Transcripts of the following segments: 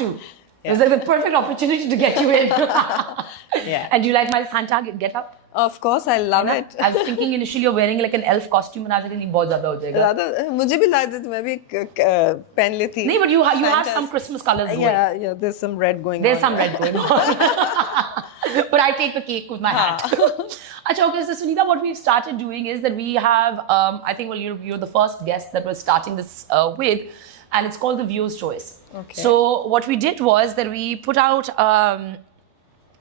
to. It was like the perfect opportunity to get you in. Yeah. And do you like my Santa get up? Of course, I love it. I was thinking initially you're wearing like an elf costume and I was like, नहीं बहुत ज़्यादा हो जाएगा. ज़्यादा मुझे भी लगा था मैं भी पहन लेती. नहीं, but you have some Christmas colors going. Yeah, there's some red going on. There's some red going on. But I take the cake with my hat. Achha, okay, so Sunita, what we've started doing is that we have, I think, well, you're the first guest that we're starting this with, and it's called the Viewer's Choice. Okay. So what we did was that we put out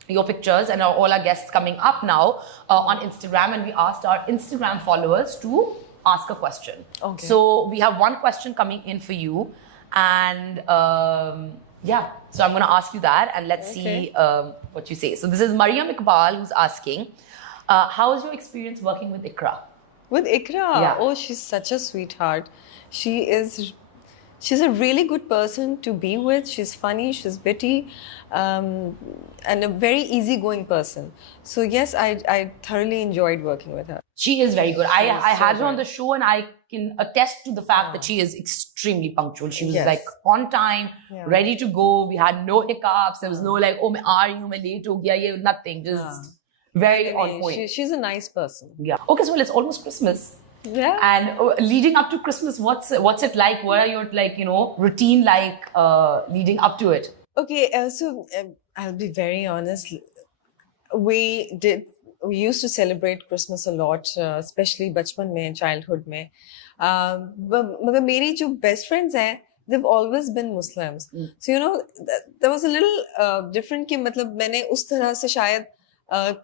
your pictures and all our guests coming up now on Instagram, and we asked our Instagram followers to ask a question. Okay. So we have one question coming in for you, and yeah, so I'm going to ask you that, and let's see what you say. So this is Mariam Iqbal who's asking, how is your experience working with Ikra? With Ikra? Yeah. Oh, she's such a sweetheart. She's a really good person to be with. She's funny, she's witty, and a very easygoing person. So yes, I thoroughly enjoyed working with her. She is very good. I had her on good. the show, and I can attest to the fact that she is extremely punctual. She was Yes. like on time, Yeah. ready to go. We had no hiccups. There was no like, oh, मैं आ रही हूँ, मैं late हो गया, ये nothing. Just very on point. She's a nice person. Yeah. Okay, so it's almost Christmas. Yeah. And leading up to Christmas, what's it like? What are your routine like leading up to it? Okay, so I'll be very honest. We used to celebrate Christmas a lot, especially बचपन में, childhood में. मगर मेरी जो best friends हैं, they've always been Muslims. So there was a little different कि मतलब मैंने उस तरह से शायद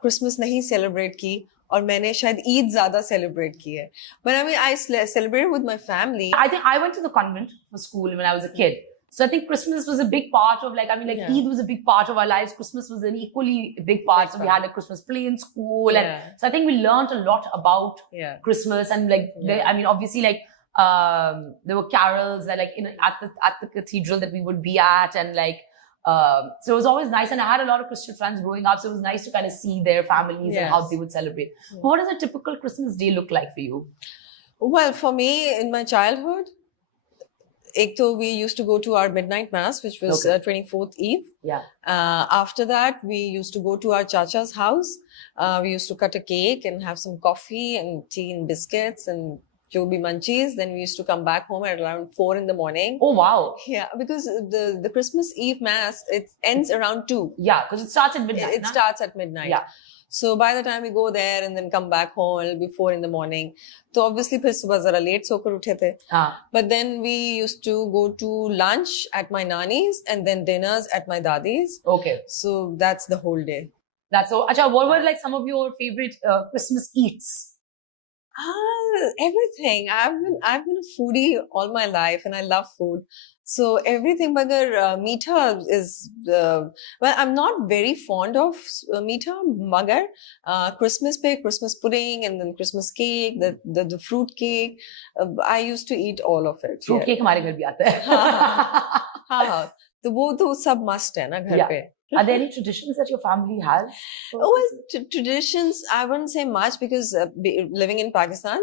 Christmas नहीं celebrate की. और मैंने शायद ईद ज़्यादा celebrate की है. But I mean, I celebrated with my family. I think I went to the convent for school when I was a kid. So I think Christmas was a big part of Eid was a big part of our lives. Christmas was an equally big part. So we had a Christmas play in school. And so I think we learned a lot about Christmas. And obviously there were carols that at the cathedral that we would be at, and so it was always nice, and I had a lot of Christian friends growing up, so it was nice to kind of see their families and how they would celebrate. What does a typical Christmas day look like for you? Well, for me, in my childhood, we used to go to our midnight mass, which was 24th Eve. Yeah. After that, we used to go to our chacha's house. We used to cut a cake and have some coffee and tea and biscuits and Joby munchies. Then we used to come back home at around 4 in the morning. Oh, wow. Yeah, because the Christmas Eve mass, it ends around 2. Yeah, because it starts at midnight. It starts at midnight. Yeah. So by the time we go there and then come back home, it'll be 4 in the morning. So obviously फिर सुबह ज़रा late सोकर उठे थे. But then we used to go to lunch at my nani's and then dinners at my dadi's. Okay. So that's the whole day. That's so. Acha, what were some of your favorite Christmas eats? Everything. I've been a foodie all my life and I love food. So everything, magar meetha is, well, I'm not very fond of meetha, magar Christmas pudding and then Christmas cake, the fruit cake. I used to eat all of it. Fruit cake हमारे घर भी आता है. हाँ, तो वो तो सब must है ना घर पे. Are there any traditions that your family has? Well, traditions, I wouldn't say much because living in Pakistan,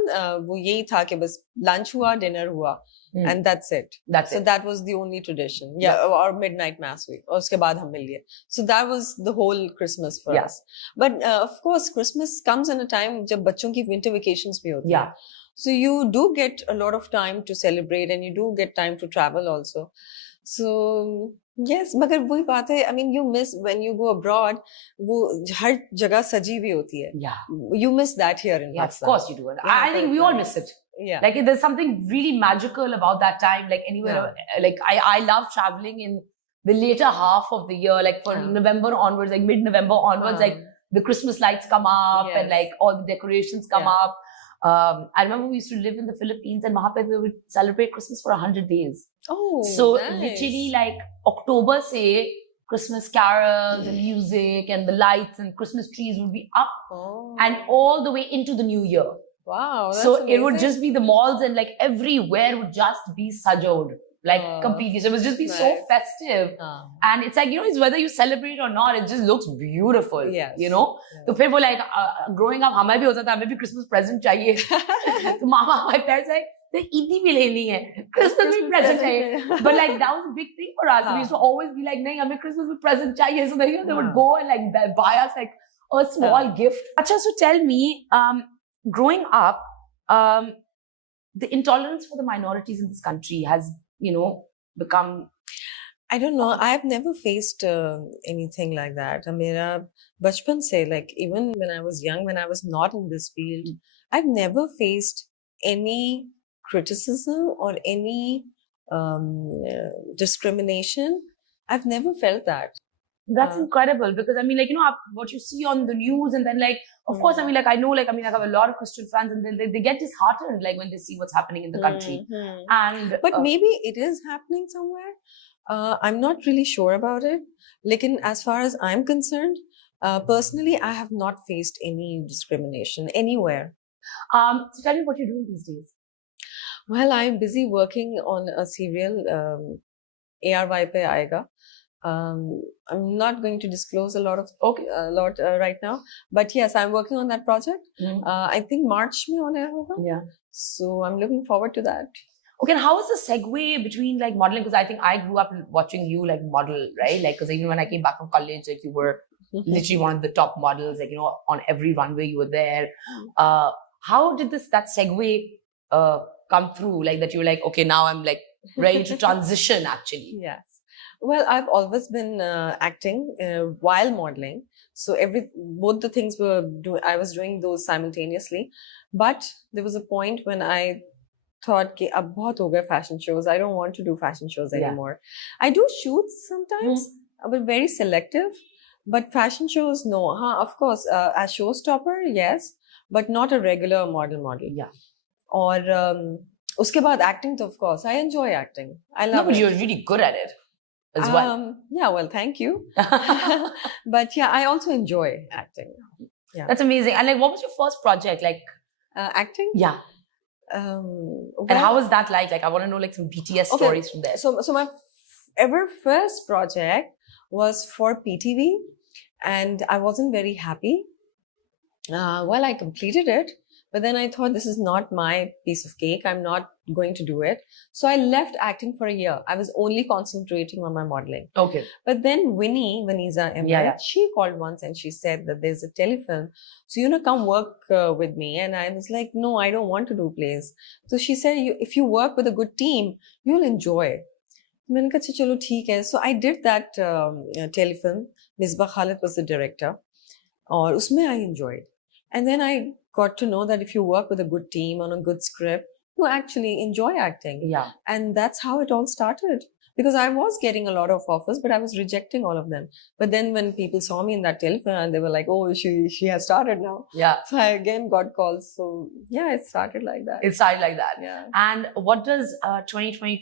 वो यही था कि बस lunch हुआ, dinner हुआ. And that's it. So that was the only tradition. Yeah, or midnight mass week. और उसके बाद हम मिल लिए. So that was the whole Christmas for us. But of course, Christmas comes in a time जब बच्चों की winter vacations भी होती है. So you do get a lot of time to celebrate and you do get time to travel also. So yes, मगर वही बात है. I mean, you miss when you go abroad. वो हर जगह सजी हुई होती है. Yeah. You miss that here in Pakistan. Of course you do. I think we all miss it. Yeah. Like there's something really magical about that time. Like anywhere, like I love traveling in the later half of the year. Like from November onwards, like mid-November onwards, like the Christmas lights come up and like all the decorations come up. I remember we used to live in the Philippines and वहाँ पे we would celebrate Christmas for 100 days. Oh, so nice. Literally like October से Christmas carols and music and the lights and Christmas trees would be up and all the way into the new year. Wow. That's so amazing. It would just be the malls and like everywhere would just be sajod. Like completely. So it would just be so festive. And it's like, it's whether you celebrate or not, it just looks beautiful. Yes. So फिर वो like growing up हमें भी होता था हमें भी Christmas present चाहिए. So mama, my parents like, the Eid bhi leni hai. Christmas bhi present chahiye. But like that was a big thing for us. We used to always be like, nahi, hame Christmas bhi present chahiye. So then they would go and like buy us like a small gift. Acha, so tell me, growing up, the intolerance for the minorities in this country has, become... I don't know. I've never faced anything like that. Mera bachpan se, like even when I was young, when I was not in this field, I've never faced any criticism or any discrimination. I've never felt that. That's incredible because what you see on the news and then of course, I have a lot of Christian friends and then they get disheartened when they see what's happening in the country. But maybe it is happening somewhere. I'm not really sure about it. As far as I'm concerned, personally, I have not faced any discrimination anywhere. So tell me what you're doing these days. Well, I'm busy working on a serial, ARY Pe Aayega. I'm not going to disclose a lot right now, but yes, I'm working on that project. I think March mein hone hoga. Yeah. So I'm looking forward to that. Okay, and how is the segue between modeling? Because I think I grew up watching you model, right? Because even when I came back from college, you were literally one of the top models. On every runway you were there. How did that segue come through? That you were okay, now I'm ready to transition actually. Yes. Well, I've always been acting while modeling. So both the things I was doing those simultaneously. But there was a point when I thought कि अब बहुत हो गए fashion shows. I don't want to do fashion shows anymore. I do shoots sometimes, but very selective. But fashion shows, no. Of course, as showstopper, yes, but not a regular model. Yeah. Or उसके बाद acting, of course, I enjoy acting. I love it. No, but you're really good at it as well. Yeah, well, thank you. But yeah, I also enjoy acting. Yeah. That's amazing. And what was your first project? Acting? Yeah. And how was that like? I want to know some BTS stories from there. So my first project was for PTV and I wasn't very happy. Well, I completed it, but then I thought this is not my piece of cake. I'm not going to do it. So I left acting for a year. I was only concentrating on my modeling. Okay. But then Vanessa Emma, she called once and she said that there's a telefilm. So, come work with me. And I was like, no, I don't want to do plays. So she said, if you work with a good team, you'll enjoy. So I did that telefilm. Misbah Khalid was the director. Or usme I enjoyed. And then I got to know that if you work with a good team on a good script, you actually enjoy acting. Yeah. And that's how it all started. Because I was getting a lot of offers, but I was rejecting all of them. But then when people saw me in that telefilm and they were like, oh, she has started now. Yeah. So I again got calls. So yeah, it started like that. It started like that. Yeah. And what does 2022